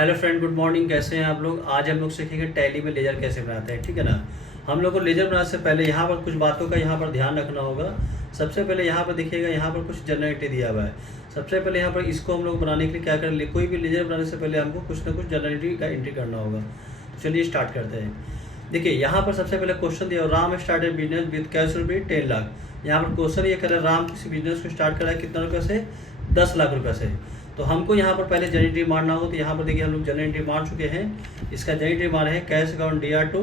Hello friend, good morning. कैसे हैं आप लोग? आज हम लोग सीखेंगे टैली में लेजर कैसे बनाते हैं, ठीक है ना। हम लोग को लेजर बनाने से पहले यहाँ पर कुछ बातों का यहाँ पर ध्यान रखना होगा। सबसे पहले यहाँ पर देखिएगा, यहाँ पर कुछ जनरेटर दिया हुआ है। सबसे पहले यहाँ पर इसको हम लोग बनाने के लिए क्या करें, कोई भी लेजर बनाने से पहले हमको कुछ ना कुछ जनरेटर का एंट्री करना होगा। तो चलिए स्टार्ट करते हैं। देखिए यहाँ पर सबसे पहले क्वेश्चन दिया, Ram started business with cash रुपये 10 लाख। यहाँ पर क्वेश्चन ये कर रहा है, राम किसी बिजनेस को स्टार्ट करा है कितना रुपये से, 10 लाख रुपये से। तो हमको यहाँ पर पहले जनरेटरी मारना होगा। तो यहाँ पर देखिए हम लोग जनरेटरी मार चुके हैं। इसका जनरेटरी मारे हैं cash account DR2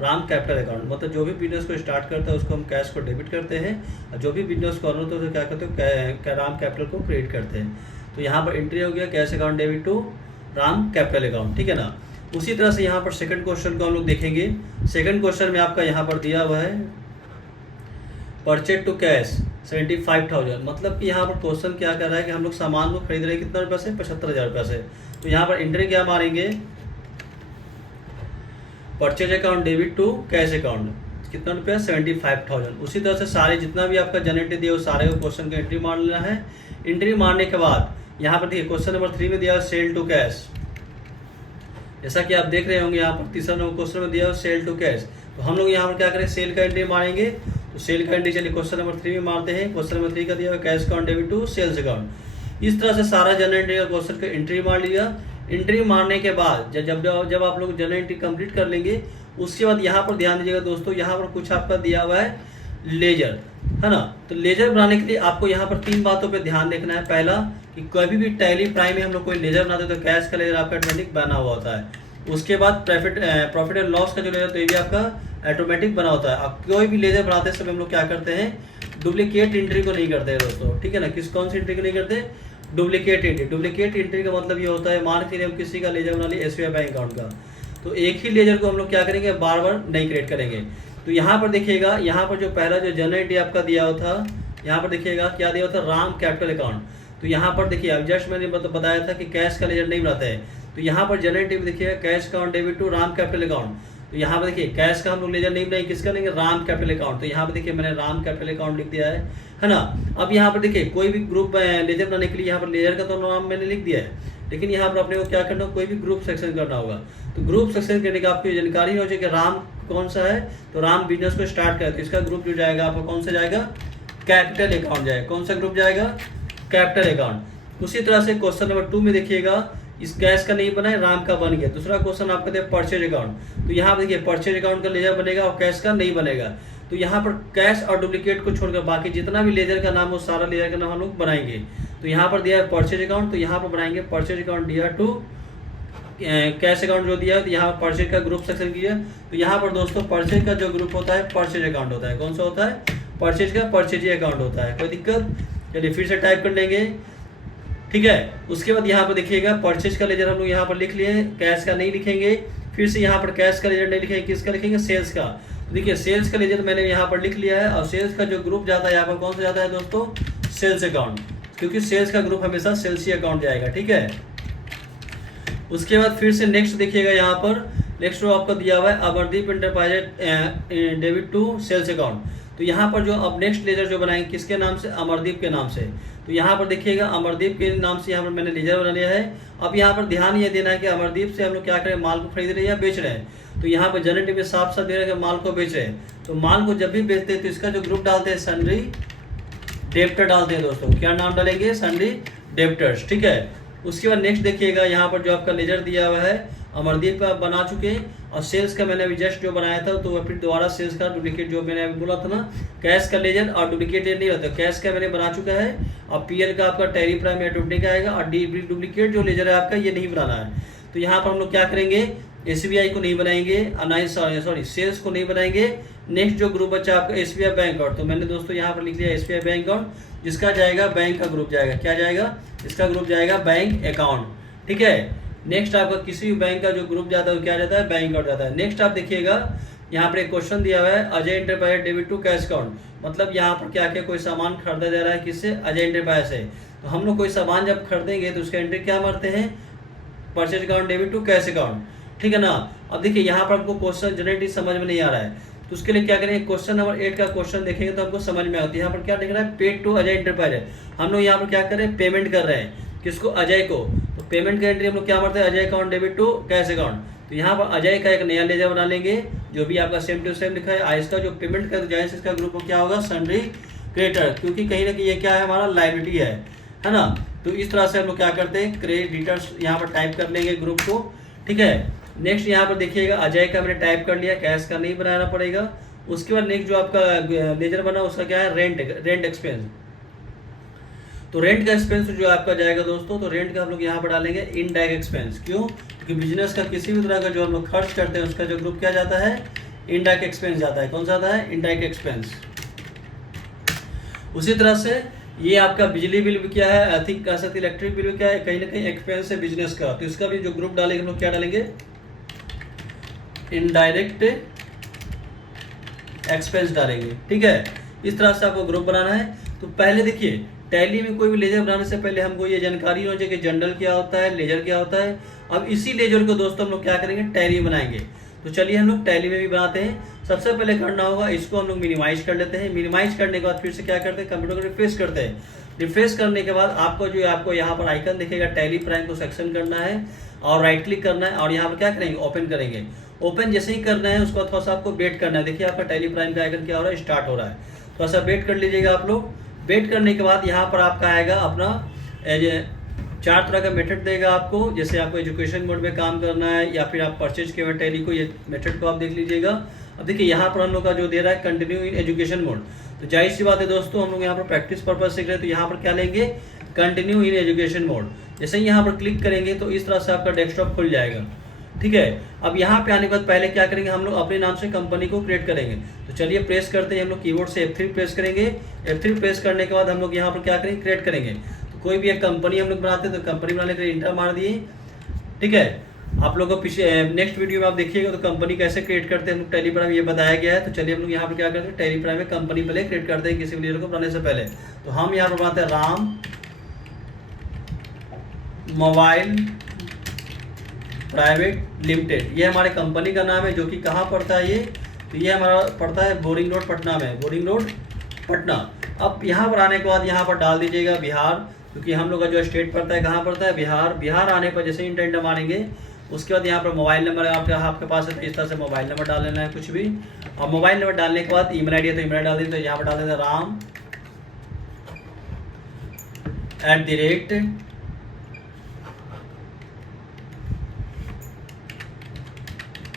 Ram capital account. मतलब जो भी बिजनेस को स्टार्ट करता है उसको हम कैश को डेबिट करते हैं, और जो भी बिजनेस को होता है तो क्या करते हैं, राम कैपिटल को क्रिएट करते हैं। तो यहाँ पर एंट्री हो गया cash account debit to Ram capital account, ठीक है ना। उसी तरह से यहाँ पर सेकंड क्वेश्चन को हम लोग देखेंगे। सेकंड क्वेश्चन में आपका यहाँ पर दिया हुआ है परचेज टू कैश 75,000। मतलब कि यहाँ पर क्वेश्चन क्या कर रहा है कि हम लोग सामान को खरीद रहे हैं कितना रुपये से, 75,000 रुपये से। तो यहाँ पर एंट्री क्या मारेंगे, purchase account debit to cash account कितना रुपया, 75,000। उसी तरह से सारे जितना भी आपका जनरेट दिया वो सारे को क्वेश्चन का एंट्री मार लेना है। एंट्री मारने के बाद यहाँ पर देखिए क्वेश्चन नंबर 3 में दिया है सेल टू कैश। जैसा कि आप देख रहे होंगे यहाँ पर तीसरा नंबर क्वेश्चन में दिया है सेल टू कैश। तो हम लोग यहाँ पर क्या करें, सेल का एंट्री मारेंगे। तो सेल का एंट्री चलिए क्वेश्चन नंबर 3 में मारते हैं। क्वेश्चन नंबर 3 का दिया हुआ cash account debit to sales account. इस तरह से सारा जनरल एंट्री का क्वेश्चन का एंट्री मार लिया। एंट्री मारने के बाद जब आप लोग जनरल एंट्री कंप्लीट कर लेंगे, उसके बाद यहाँ पर ध्यान दीजिएगा दोस्तों, यहाँ पर कुछ आपका दिया हुआ है लेजर, है ना। तो लेजर बनाने के लिए आपको यहाँ पर 3 बातों पे ध्यान देखना है। पहला कि कभी भी टैली प्राइम में हम लोग कोई लेजर बनाते हैं तो कैश का लेजर आपका ऑटोमेटिक बना हुआ होता है। उसके बाद प्रॉफिट एंड लॉस का जो लेजर तो ये भी आपका ऑटोमेटिक बना होता है। अब कोई भी लेजर बनाते समय हम लोग क्या करते हैं, डुप्लीकेट एंट्री को नहीं करते हैं दोस्तों, ठीक है ना। कौन सी एंट्री को नहीं करते, डुप्लीकेट एंट्री। डुप्लीकेट एंट्री का मतलब ये होता है, मान के लिए हम किसी का लेजर बना लिए SBI बैंक अकाउंट का, तो एक ही लेजर को हम लोग क्या करेंगे, बार बार नहीं क्रिएट करेंगे। तो यहाँ पर देखिएगा, यहाँ पर जो पहला जो जनरल एंट्री आपका दिया हुआ था, यहाँ पर देखिएगा क्या दिया हुआ था, राम कैपिटल अकाउंट। तो यहाँ पर देखिए अब जस्ट मैंने बताया था कि कैश का लेजर नहीं बनाते हैं। तो यहाँ पर जनरल एंट्री देखिएगा cash account debit to Ram capital account. तो यहाँ पर देखिए कैश का हम लोग लेजर नहीं बनाएंगे, किसका लेंगे, राम कैपिटल अकाउंट। तो यहाँ पर देखिए मैंने राम कैपिटल अकाउंट लिख दिया है ना। अब यहाँ पर देखिए कोई भी ग्रुप लेजर बनाने के लिए यहाँ पर लेजर का तो नाम मैंने लिख दिया है, लेकिन यहाँ पर अपने को क्या करना होगा, कोई भी ग्रुप सेक्शन करना होगा। तो ग्रुप सेक्शन करने का आपको जानकारी हो जाए कि राम कौन सा है, तो राम बिजनेस को स्टार्ट करे तो इसका ग्रुप जो जाएगा आपका कौन सा जाएगा, कैपिटल अकाउंट जाएगा। कौन सा ग्रुप जाएगा, कैपिटल अकाउंट। उसी तरह से क्वेश्चन नंबर 2 में देखिएगा, इस कैश का नहीं बना है, राम का बन गया। दूसरा क्वेश्चन आपका दे परचेज अकाउंट। तो यहाँ पर देखिए परचेज अकाउंट का लेजर बनेगा और कैश का नहीं बनेगा। तो यहाँ पर कैश और डुप्लीकेट को छोड़कर बाकी जितना भी लेजर का नाम हो सारा लेजर का नाम हम लोग बनाएंगे। तो यहाँ पर दिया है परचेज अकाउंट, तो यहाँ पर बनाएंगे purchase account DR2 cash account जो दिया है। तो यहाँ परचेज का ग्रुप सेक्शन किया। तो यहाँ पर दोस्तों परचेज का जो ग्रुप होता है परचेज अकाउंट होता है। कौन सा होता है, परचेज का परचेज अकाउंट होता है। कोई दिक्कत, चलिए फिर से टाइप कर लेंगे, ठीक है। उसके बाद यहाँ पर देखिएगा परचेज का लेजर हम लोग यहाँ पर लिख लिए, कैश का नहीं लिखेंगे। फिर से यहाँ पर कैश का लेजर नहीं लिखेंगे, किसका लिखेंगे, सेल्स का। तो देखिए सेल्स का लेजर मैंने यहाँ पर लिख लिया है, और सेल्स का जो ग्रुप जाता है यहाँ पर कौन सा जाता है दोस्तों, सेल्स अकाउंट, क्योंकि सेल्स का ग्रुप हमेशा सेल्स ही अकाउंट जाएगा, ठीक है। उसके बाद फिर से नेक्स्ट देखिएगा, यहाँ पर नेक्स्ट रो आपका दिया हुआ है Amardeep enterprises debit to sales account. तो यहाँ पर जो अब नेक्स्ट लेजर जो बनाएंगे किसके नाम से, अमरदीप के नाम से। तो यहाँ पर देखिएगा अमरदीप के नाम से यहाँ पर मैंने लेजर बना लिया है। अब यहाँ पर ध्यान ये देना है कि अमरदीप से हम लोग क्या करें, माल को खरीद रहे हैं या बेच रहे हैं। तो यहाँ पर जनरेटिव में साफ साफ दे रहे हैं कि माल को बेच रहे हैं। तो माल को जब भी बेचते हैं तो इसका जो ग्रुप डालते हैं सन्ड्री डेप्टर डालते हैं दोस्तों। क्या नाम डालेंगे, सन्ड्री डेप्टर्स, ठीक है। उसके बाद नेक्स्ट देखिएगा, यहाँ पर जो आपका लेजर दिया हुआ है अमरदीप का बना चुके हैं, और सेल्स का मैंने अभी जस्ट जो बनाया था, तो फिर दोबारा सेल्स का डुप्लीकेट जो मैंने अभी बोला था ना, कैश का लेजर और डुप्लीकेट नहीं होता। कैश का मैंने बना चुका है, और PL का आपका टैली प्राइम ऑटोमेटिक आएगा, और डुप्लीकेट जो लेजर है आपका ये नहीं बनाना है। तो यहाँ पर हम लोग क्या करेंगे, SBI को नहीं बनाएंगे, सॉरी सेल्स को नहीं बनाएंगे। नेक्स्ट जो ग्रुप बचा आपका SBI बैंक अकाउंट, तो मैंने दोस्तों यहाँ पर लिख दिया SBI बैंक अकाउंट, जिसका जाएगा बैंक का ग्रुप जाएगा, क्या जाएगा, इसका ग्रुप जाएगा बैंक अकाउंट, ठीक है। नेक्स्ट आपका किसी भी बैंक का जो ग्रुप जाता है वो क्या जाता है, बैंक अकाउंट जाता है। नेक्स्ट आप देखिएगा, यहाँ पर एक क्वेश्चन दिया हुआ है Ajay enterprise debit to cash account. मतलब यहाँ पर क्या क्या कोई सामान खरीदा जा रहा है किससे, अजय एंटरप्राइज से। तो हम लोग कोई सामान जब खरीदेंगे तो उसका एंट्री क्या मारते हैं, purchase account debit to cash account, ठीक है ना। अब देखिए यहाँ पर आपको क्वेश्चन जनरेट समझ में नहीं आ रहा है, तो उसके लिए क्या करेंगे, क्वेश्चन नंबर 8 का क्वेश्चन देखेंगे तो हमको समझ में आती है। यहाँ पर क्या लिख रहा है, पेड टू अजय एंटरप्राइज है। हम लोग यहाँ पर क्या कर रहे हैं, पेमेंट कर रहे हैं, किसको, अजय को। तो पेमेंट का एंट्री हम लोग क्या मारते हैं, Ajay account debit to cash account. तो यहाँ पर अजय का एक नया लेजर बना लेंगे जो भी आपका सेम टू सेम लिखा है। इसका जो पेमेंट का जाए इसका ग्रुप क्या होगा, सन्ड्री क्रेडिटर, क्योंकि कहीं ना कहीं ये क्या है, हमारा लायबिलिटी है ना। तो इस तरह से हम लोग क्या करते हैं, क्रेडिटर्स यहाँ पर टाइप कर लेंगे ग्रुप को, ठीक है। नेक्स्ट यहाँ पर देखिएगा अजय का मैंने टाइप कर लिया, कैश का नहीं बनाना पड़ेगा। उसके बाद नेक्स्ट जो आपका लेजर बना उसका क्या है, रेंट एक्सपेंस। तो रेंट का एक्सपेंस जो आपका जाएगा दोस्तों, तो रेंट का हम लोग यहाँ पर डालेंगे इनडायरेक्ट एक्सपेंस। क्यों, क्योंकि बिजनेस का किसी भी तरह का जो हम लोग खर्च करते हैं उसका जो ग्रुप क्या जाता है, इनडायरेक्ट एक्सपेंस जाता है। कौन सा आता है, इनडायरेक्ट एक्सपेंस। उसी तरह से ये आपका बिजली बिल भी क्या है, आई थिंक कह सकते इलेक्ट्रिक बिल भी क्या है, कहीं ना कहीं एक्सपेंस है बिजनेस का। तो इसका भी जो ग्रुप डालेंगे हम लोग क्या डालेंगे, इनडायरेक्ट एक्सपेंस डालेंगे, ठीक है। इस तरह से आपको ग्रुप बनाना है। तो पहले देखिए टैली में कोई भी लेजर बनाने से पहले हमको ये जानकारी हो जाए कि जनरल क्या होता है, लेजर क्या होता है। अब इसी लेजर को दोस्तों हम लोग क्या करेंगे, टैली बनाएंगे। तो चलिए हम लोग टैली में भी बनाते हैं। सबसे पहले करना होगा इसको हम लोग मिनिमाइज कर लेते हैं। मिनिमाइज करने के बाद फिर से क्या करते हैं, कंप्यूटर को रिफ्रेश करते हैं। रिफ्रेश करने के बाद आपको यहाँ पर आइकन दिखेगा, टैली प्राइम को सेक्शन करना है और राइट क्लिक करना है और यहाँ पर क्या करेंगे, ओपन करेंगे। ओपन जैसे ही करना है उसके बाद थोड़ा सा आपको वेट करना है। देखिए आपका टैली प्राइम का आइकन क्या हो रहा है, स्टार्ट हो रहा है। थोड़ा सा वेट कर लीजिएगा आप लोग। वेट करने के बाद यहाँ पर आपका आएगा अपना चार तरह का मेथड देगा आपको। जैसे आपको एजुकेशन मोड में काम करना है या फिर आप परचेज के टैली को, ये मेथड को आप देख लीजिएगा। अब देखिए यहाँ पर हम लोग का जो दे रहा है कंटिन्यू इन एजुकेशन मोड। तो जाहिर सी बात है दोस्तों, हम लोग यहाँ पर प्रैक्टिस पर्पज सीख रहे हैं, तो यहाँ पर क्या लेंगे, कंटिन्यू इन एजुकेशन मोड। जैसे ही यहाँ पर क्लिक करेंगे तो इस तरह से आपका डेस्कटॉप खुल जाएगा, ठीक है। अब यहाँ पे आने के बाद पहले क्या करेंगे, हम लोग अपने नाम से कंपनी को क्रिएट करेंगे। तो चलिए प्रेस करते हैं हम लोग कीबोर्ड से F3 प्रेस करेंगे। F3 प्रेस करने के बाद हम लोग यहाँ पर क्या करेंगे, क्रिएट करेंगे। तो कोई भी एक कंपनी हम लोग बनाते हैं, तो कंपनी बनाने के लिए इंटर मार दिए, ठीक है। आप लोगों को पीछे नेक्स्ट वीडियो में आप देखिएगा तो कंपनी कैसे क्रिएट करते हैं हम लोग टैली प्राइम, ये बताया गया है। तो चलिए हम लोग यहाँ पर क्या करते हैं, टैली प्राइम में कंपनी पहले क्रिएट करते हैं किसी भी लीडर को बनाने से पहले। तो हम यहाँ पर बनाते हैं राम मोबाइल प्राइवेट लिमिटेड। ये हमारे कंपनी का नाम है जो कि कहाँ पड़ता है ये, तो ये हमारा पड़ता है बोरिंग रोड पटना में, बोरिंग रोड पटना। अब यहाँ पर आने के बाद यहाँ पर डाल दीजिएगा बिहार, क्योंकि हम लोग का जो स्टेट पड़ता है कहाँ पड़ता है, बिहार। बिहार आने पर जैसे इंटर मारेंगे उसके बाद यहाँ पर मोबाइल नंबर आपके पास है, तो इस तरह से मोबाइल नंबर डाल लेना है कुछ भी। और मोबाइल नंबर डालने के बाद ईमेल आईडी है तो ईमेल डाल देते, तो यहाँ पर डाल देते राम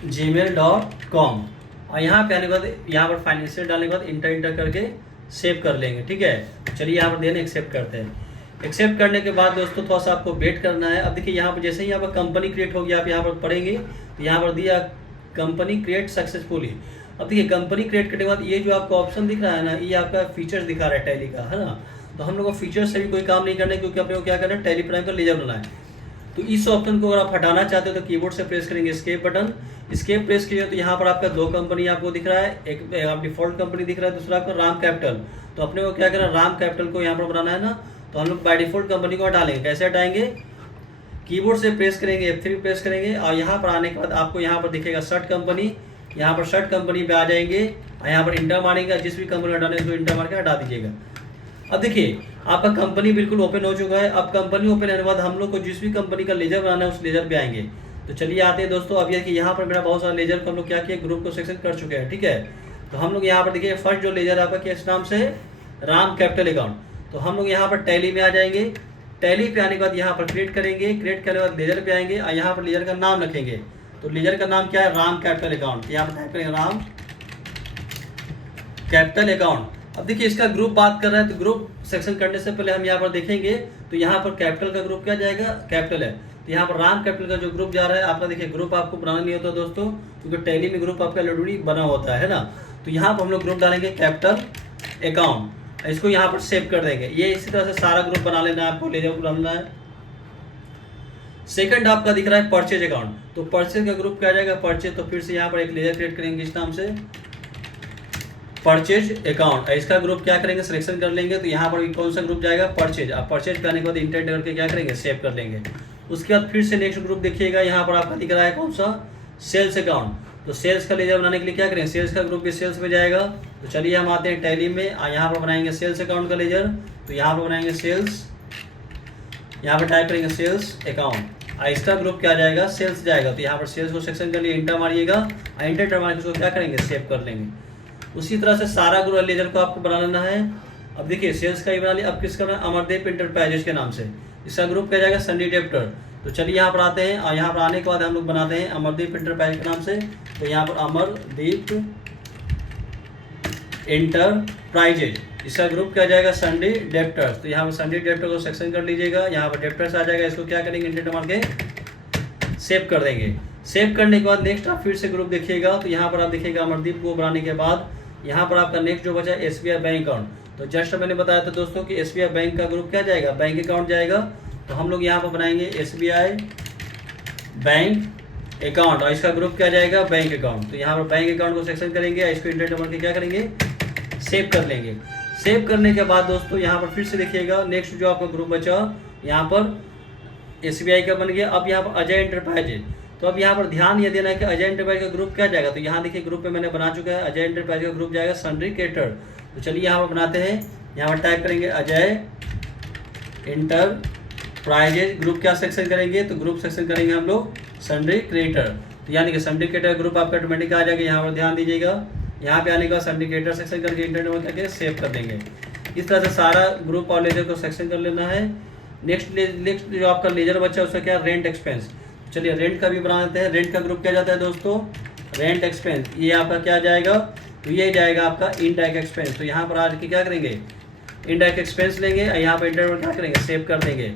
@gmail.com। और यहाँ पे आने के बाद यहाँ पर फाइनेंशियल डालने के बाद इंटर करके सेव कर लेंगे, ठीक है। चलिए यहाँ पर देने एक्सेप्ट करते हैं। एक्सेप्ट करने के बाद दोस्तों थोड़ा सा आपको वेट करना है। अब देखिए यहाँ पर जैसे ही यहाँ पर कंपनी क्रिएट होगी, आप यहाँ पर पढ़ेंगे तो यहाँ पर दिया कंपनी क्रिएट सक्सेसफुली। अब देखिए कंपनी क्रिएट करने के बाद ये जो आपको ऑप्शन दिख रहा है ना, ये आपका फीचर्स दिखा रहा है टैली का, है ना। तो हम लोग को फीचर्स से भी कोई काम नहीं करना है, क्योंकि अपने को क्या करना है, टैली प्राइम का लेजर बनाना है। तो इस ऑप्शन को अगर आप हटाना चाहते हो तो कीबोर्ड से प्रेस करेंगे एस्केप बटन। एस्केप प्रेस कीजिए तो यहाँ पर आपका दो कंपनी आपको दिख रहा है, एक आप डिफॉल्ट कंपनी दिख रहा है, दूसरा आपका राम कैपिटल। तो अपने को क्या करना है, राम कैपिटल को यहाँ पर बनाना है ना। तो हम लोग बाय डिफॉल्ट कंपनी को हटा लेंगे। कैसे हटाएंगे, कीबोर्ड से प्रेस करेंगे, F3 प्रेस करेंगे और यहाँ पर आने के बाद आपको यहाँ पर दिखेगा सर्ट कंपनी। यहाँ पर सर्ट कंपनी पे आ जाएंगे और यहाँ पर इंटर मारेंगे। जिस भी कंपनी हटाने उसको इंटर मार के हटा दीजिएगा। अब देखिए आपका कंपनी बिल्कुल ओपन हो चुका है। अब कंपनी ओपन होने के बाद हम लोग को जिस भी कंपनी का लेजर बनाना है उस लेजर पे आएंगे। तो चलिए आते हैं दोस्तों। अब देखिए यहाँ पर मेरा बहुत सारा लेजर को हम लोग क्या किया, ग्रुप को सेक्शन कर चुके हैं, ठीक है। तो हम लोग यहाँ पर देखिए फर्स्ट जो लेजर आपका किस नाम से, राम कैपिटल अकाउंट। तो हम लोग यहाँ पर टैली में आ जाएंगे। टैली पे आने के बाद यहाँ पर क्रिएट करेंगे। क्रिएट करने के बाद लेजर पे आएंगे और यहाँ पर लेजर का नाम रखेंगे। तो लेजर का नाम क्या है, राम कैपिटल अकाउंट। यहाँ पर टाइप करेंगे राम कैपिटल अकाउंट। अब देखिए इसका ग्रुप बात कर रहा है, तो ग्रुप सेक्शन करने से पहले हम यहाँ पर देखेंगे तो यहाँ पर कैपिटल का ग्रुप क्या जाएगा, कैपिटल है। तो यहाँ पर राम कैपिटल का जो ग्रुप जा रहा है आपका, देखिए ग्रुप आपको बनाना नहीं होता दोस्तों, क्योंकि टैली में ग्रुप आपका ऑलरेडी बना होता है ना। तो यहाँ पर हम लोग ग्रुप डालेंगे कैपिटल अकाउंट। इसको यहाँ पर सेव कर देंगे। ये इसी तरह से सारा ग्रुप बना लेना है आपको, लेजर को बनाना है। सेकंड आपका दिख रहा है परचेज अकाउंट। तो परचेज का ग्रुप क्या जाएगा, परचेज। तो फिर से यहाँ पर एक लेजर क्रिएट करेंगे इस नाम से परचेज अकाउंट। इसका ग्रुप क्या करेंगे, सिलेक्शन कर लेंगे। तो यहाँ पर कौन सा ग्रुप जाएगा, परचेज। अब परचेज करने के बाद इंटर करके क्या करेंगे, सेव कर लेंगे। उसके बाद फिर से नेक्स्ट ग्रुप देखिएगा, यहाँ पर आपका दिख रहा है कौन सा, सेल्स अकाउंट। तो सेल्स का लेजर बनाने के लिए क्या करें, सेल्स का ग्रुप भी सेल्स में जाएगा। तो चलिए हम आते हैं टैली में, यहाँ पर बनाएंगे सेल्स अकाउंट का लेजर। तो यहाँ पर बनाएंगे सेल्स यहाँ पर टाइप करेंगे सेल्स अकाउंट, इसका ग्रुप क्या जाएगा, सेल्स जाएगा। तो यहाँ पर सेल्स को सेक्शन कर लिए, इंटर मारिएगा, इंटर मार के उसको क्या करेंगे, सेव कर लेंगे। उसी तरह से सारा ग्रुप लेजर को आपको बना लेना है। अब देखिए सेल्स का ही बना लिया, अब किसका बना, अमरदीप इंटरप्राइजेज के नाम से। इसका ग्रुप क्या जाएगा, सन्नी डेप्टर। तो चलिए यहाँ पर आते हैं, और यहाँ पर आने के बाद हम लोग बनाते हैं अमरदीप इंटरप्राइज के नाम से। तो यहाँ पर अमरदीप इंटरप्राइजेज, इसका ग्रुप क्या जाएगा, सन्नी डेप्टर्स। तो यहाँ पर सन्नी डेप्टर को सेक्शन कर लीजिएगा, यहाँ पर डेप्टर्स आ जाएगा, इसको क्या करेंगे, इंटर मार के सेव कर देंगे। सेव करने के बाद नेक्स्ट आप फिर से ग्रुप देखिएगा, तो यहाँ पर आप देखिएगा अमरदीप को बनाने के बाद यहाँ पर आपका नेक्स्ट जो बचा SBI बैंक अकाउंट। तो जस्ट मैंने बताया था दोस्तों कि SBI बैंक का ग्रुप क्या जाएगा, बैंक अकाउंट जाएगा। तो हम लोग यहाँ पर बनाएंगे SBI बैंक अकाउंट, और इसका ग्रुप क्या जाएगा, बैंक अकाउंट। तो यहाँ पर बैंक अकाउंट को सेक्शन करेंगे, इसको इंटर मार के क्या करेंगे, सेव कर लेंगे। सेव करने के बाद दोस्तों यहाँ पर फिर से देखिएगा नेक्स्ट जो आपका ग्रुप बचा, यहाँ पर SBI का बन गया। अब यहाँ पर अजय इंटरप्राइज है, तो अब यहाँ पर ध्यान ये देना है कि अजय इंटरप्राइज का ग्रुप क्या जाएगा। तो यहाँ देखिए ग्रुप पे मैंने बना चुका है, अजय इंटरप्राइज का ग्रुप जाएगा सन्नी क्रिएटर। तो चलिए यहाँ पर बनाते हैं, यहाँ पर टाइप करेंगे अजय इंटरप्राइजेज, ग्रुप क्या सेक्शन करेंगे, तो ग्रुप सेक्शन करेंगे हम लोग सन्नी क्रिएटर। तो यानी कि सन्नी क्रिएटर ग्रुप आपका ऑटोमेटिक आ जाएगा। यहाँ पर ध्यान दीजिएगा, यहाँ पे आने के बाद सन्नी क्रिएटर सेक्शन करके इंटरनेट करके सेव कर देंगे। इस तरह से सारा ग्रुप और लेजर को सेक्शन कर लेना है। नेक्स्ट जो आपका लेजर बचा है उसका क्या, रेंट एक्सपेंस। चलिए रेंट का भी बना देते हैं। रेंट का ग्रुप क्या जाता है दोस्तों, रेंट एक्सपेंस। ये आपका क्या जाएगा, तो ये जाएगा आपका इनडायरेक्ट एक्सपेंस। तो यहाँ पर आज के क्या करेंगे, इनडायरेक्ट एक्सपेंस लेंगे, यहाँ पर इंटर क्या करेंगे, सेव कर देंगे।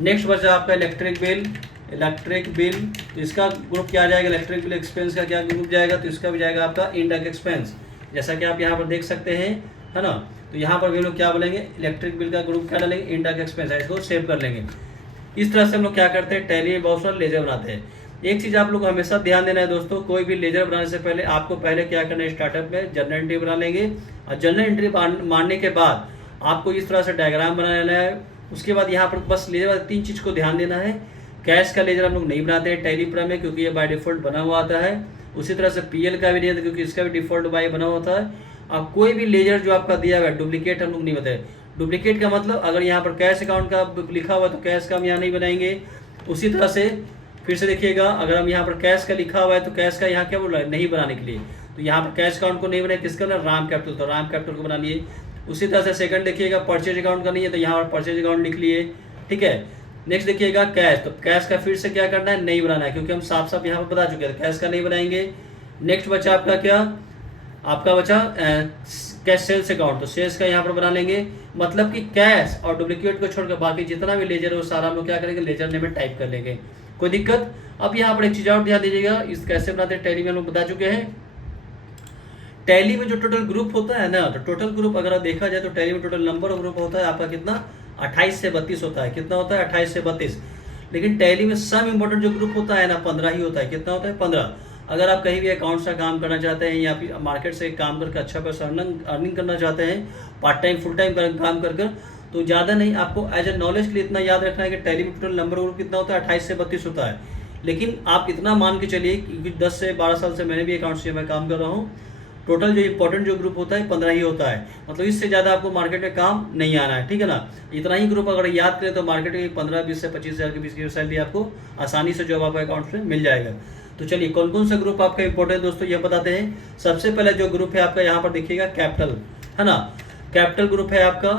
नेक्स्ट बचा आपका इलेक्ट्रिक बिल, तो इसका ग्रुप क्या जाएगा, इलेक्ट्रिक बिल एक्सपेंस का क्या ग्रुप जाएगा, तो इसका भी जाएगा आपका इनडायरेक्ट एक्सपेंस, जैसा कि आप यहाँ पर देख सकते हैं, है ना। तो यहाँ पर भी हम लोग क्या बोलेंगे, इलेक्ट्रिक बिल का ग्रुप क्या डालेंगे, इनडायरेक्ट एक्सपेंस है, इसको सेव कर लेंगे। इस तरह से हम लोग क्या करते हैं, टैली में बहुत सारे लेजर बनाते हैं। एक चीज़ आप लोग हमेशा ध्यान देना है दोस्तों, कोई भी लेजर बनाने से पहले आपको पहले क्या करना है, स्टार्टअप में जर्नल एंट्री बना लेंगे, और जर्नल एंट्री मारने के बाद आपको इस तरह से डायग्राम बना लेना है। उसके बाद यहाँ पर बस लेजर वाले 3 चीज़ को ध्यान देना है। कैश का लेजर हम लोग नहीं बनाते हैं टैली प्रो में, क्योंकि ये बाय डिफॉल्ट बना हुआ आता है। उसी तरह से PL का भी नहीं आता, क्योंकि इसका भी डिफॉल्ट बाय बना हुआ होता है। अब कोई भी लेजर जो आपका दिया हुआ है डुप्लीकेट हम लोग नहीं बताए। डुप्लीकेट का मतलब अगर यहाँ पर कैश अकाउंट का लिखा हुआ है तो कैश का हम यहाँ नहीं बनाएंगे। उसी तरह से फिर से देखिएगा, अगर हम यहाँ पर कैश का लिखा हुआ है तो कैश का यहाँ क्या बोल रहा है, नहीं बनाने के लिए। तो यहाँ पर कैश अकाउंट को नहीं बनाए, किसका ना, राम कैपिटल, तो राम कैपिटल को बना लिए। उसी तरह से सेकंड देखिएगा, परचेज अकाउंट का नहीं है तो यहाँ पर परचेज अकाउंट लिख लिए, ठीक है। नेक्स्ट देखिएगा कैश, तो कैश का फिर से क्या करना है, नहीं बनाना है, क्योंकि हम साफ साफ यहाँ पर बता चुके हैं, कैश का नहीं बनाएंगे। नेक्स्ट बचा आपका क्या, आपका बचा कैश सेल्स अकाउंट, तो सेल्स का यहाँ पर बना लेंगे। मतलब कि कैश और डुप्लीकेट को छोड़कर बाकी जितना भी लेजर है वो सारा हम लोग क्या करेंगे, लेजर नेम में टाइप कर लेंगे, कोई दिक्कत। अब यहाँ पर एक चीज और ध्यान दीजिएगा, इस कैसे बनाते हैं, टैली में हम लोग बता चुके हैं। टैली में जो टोटल ग्रुप होता है ना, तो टोटल ग्रुप अगर देखा जाए तो टैली में टोटल नंबर ऑफ ग्रुप होता है आपका कितना, 28 से 32 होता है। कितना होता है, 28 से 32। लेकिन टैली में सब इंपॉर्टेंट जो ग्रुप होता है ना, 15 ही होता है। कितना होता है, 15। अगर आप कहीं भी अकाउंट्स का काम करना चाहते हैं या फिर मार्केट से काम करके अच्छा पैसा अर्निंग करना चाहते हैं, पार्ट टाइम फुल टाइम काम कर तो ज़्यादा नहीं, आपको एज ए नॉलेज के लिए इतना याद रखना है कि टैली में टोटल नंबर ग्रुप कितना होता है, 28 से 32 होता है। लेकिन आप इतना मान के चलिए, क्योंकि 10 से 12 साल से मैंने भी अकाउंट्स में काम कर रहा हूँ, टोटल जो इंपॉर्टेंट जो ग्रुप होता है 15 ही होता है। मतलब इससे ज़्यादा आपको मार्केट में काम नहीं आना है, ठीक है ना। इतना ही ग्रुप अगर याद करें तो मार्केट में 15, 20 से 25 हज़ार के बीच की सैलरी आपको आसानी से जॉब आपके अकाउंट में मिल जाएगा। तो चलिए कौन कौन सा ग्रुप आपका इंपॉर्टेंट दोस्तों ये बताते हैं। सबसे पहले जो ग्रुप है आपका यहाँ पर देखिएगा कैपिटल, है ना, कैपिटल ग्रुप है आपका।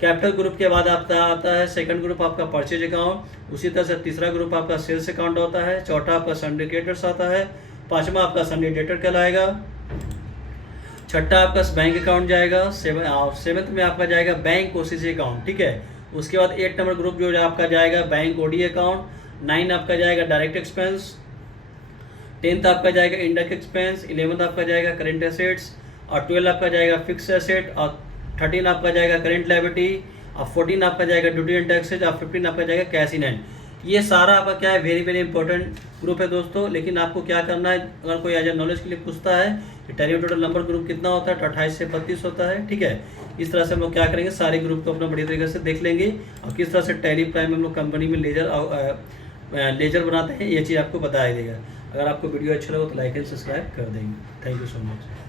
कैपिटल ग्रुप के बाद आपका आता है सेकंड ग्रुप आपका परचेज अकाउंट। उसी तरह से तीसरा ग्रुप आपका सेल्स अकाउंट होता है। चौथा आपका सन्नी क्रिएटर्स आता है। पांचवा आपका सन्नी डेटर कहलाएगा। छठा आपका बैंक अकाउंट जाएगा। सेवंथ में आपका जाएगा बैंक OCC अकाउंट, ठीक है। उसके बाद 8 नंबर ग्रुप जो आपका जाएगा बैंक OD अकाउंट। 9 आपका जाएगा डायरेक्ट एक्सपेंस। 10th आपका जाएगा इनडायरेक्ट एक्सपेंस। 11th आपका जाएगा करेंट एसेट्स। और 12 आपका जाएगा फिक्स एसेट। और 13 आपका जाएगा करेंट लायबिलिटी। और 14 आपका जाएगा ड्यूटी एंड टैक्सेज। और 15 आपका जाएगा कैश इन हैंड। ये सारा आपका क्या है, वेरी वेरी इंपॉर्टेंट ग्रुप है दोस्तों। लेकिन आपको क्या करना है, अगर कोई एज ए नॉलेज के लिए पूछता है कि टैली में टोटल नंबर ग्रुप कितना होता है, तो 28 से 32 होता है, ठीक है। इस तरह से हम लोग क्या करेंगे, सारे ग्रुप को अपना बढ़िया तरीके से देख लेंगे और किस तरह से टैली प्राइम में हम लोग कंपनी में लेजर बनाते हैं, ये चीज़ आपको बताया देगा। अगर आपको वीडियो अच्छा लगा तो लाइक एंड सब्सक्राइब कर देंगे। Thank you so much.